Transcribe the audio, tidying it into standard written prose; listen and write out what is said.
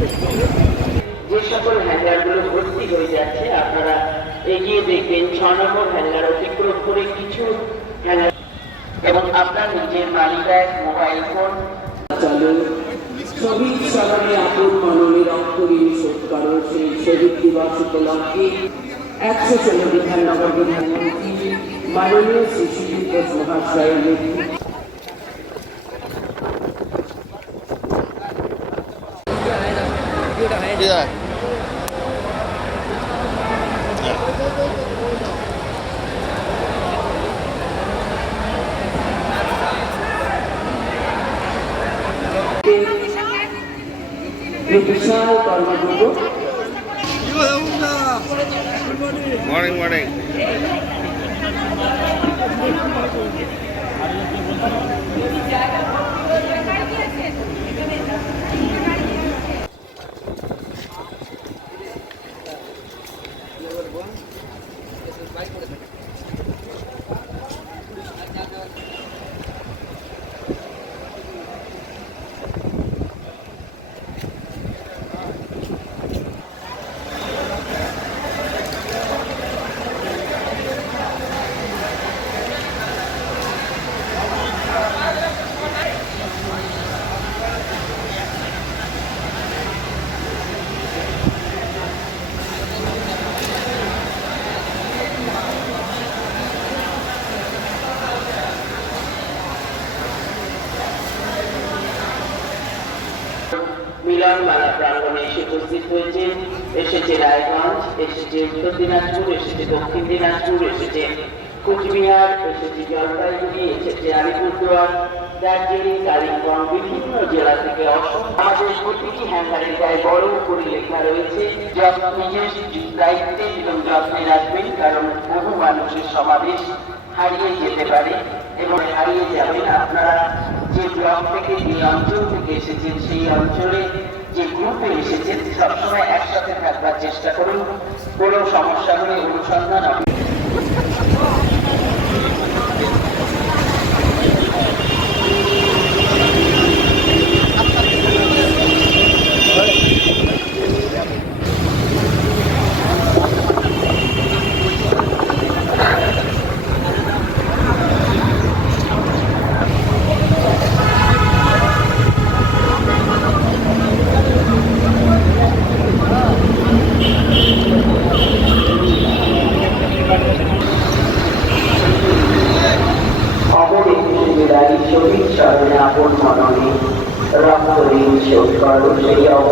যে সকল হ্যাঙ্গারগুলো ভর্তি হয়ে যাচ্ছে আপনারা এগিয়ে দেখবেন 6 নম্বর হ্যাঙ্গার অতিক্রম করে কিছু হ্যাঙ্গার এবং আপনার নিজের মানি ব্যাগ, মোবাইল ফোন শহীদ স্মরণে আপন মননের অক্ষরীণ সৎকারণ সেই শহীদ দিবস উপলক্ষে 116 বিধাননগর বিধানমন্ত্রী মাননীয় শ্রী সুশীল ঘোষ মহাশয়ের নেতৃত্বে বিশাল কর্মযোগ মর্নিং মিলনমেলা প্রাঙ্গণে এসে উপস্থিত হয়েছে। এসেছে রায়গঞ্জ, এসেছে উত্তর দিনাজপুর, এসেছে দক্ষিণ দিনাজপুর, এসেছে কুচবিহার, এসেছে জলপাইগুড়ি, এসেছে আলিপুরদুয়ার, দার্জিলিং, কালিম্পং, বিভিন্ন জেলা থেকে আমাদের প্রতিটি হ্যাঙ্গারের গায়ে বড় করে লেখা রয়েছে নিজের দায়িত্বে এবং যত্নে রাখবেন, কারণ বহু মানুষের সমাবেশ হারিয়ে যেতে পারে এবং হারিয়ে যাবেন। আপনারা যে ব্লক থেকে, যে অঞ্চল থেকে এসেছেন, সেই অঞ্চলে যে গ্রুপে এসেছেন সবসময় একসাথে থাকবার চেষ্টা করুন। কোনো সমস্যা হলে অনুসন্ধান শহীদ স্মরণে আপন মননে রক্ত ঋণ শোধ করো সেই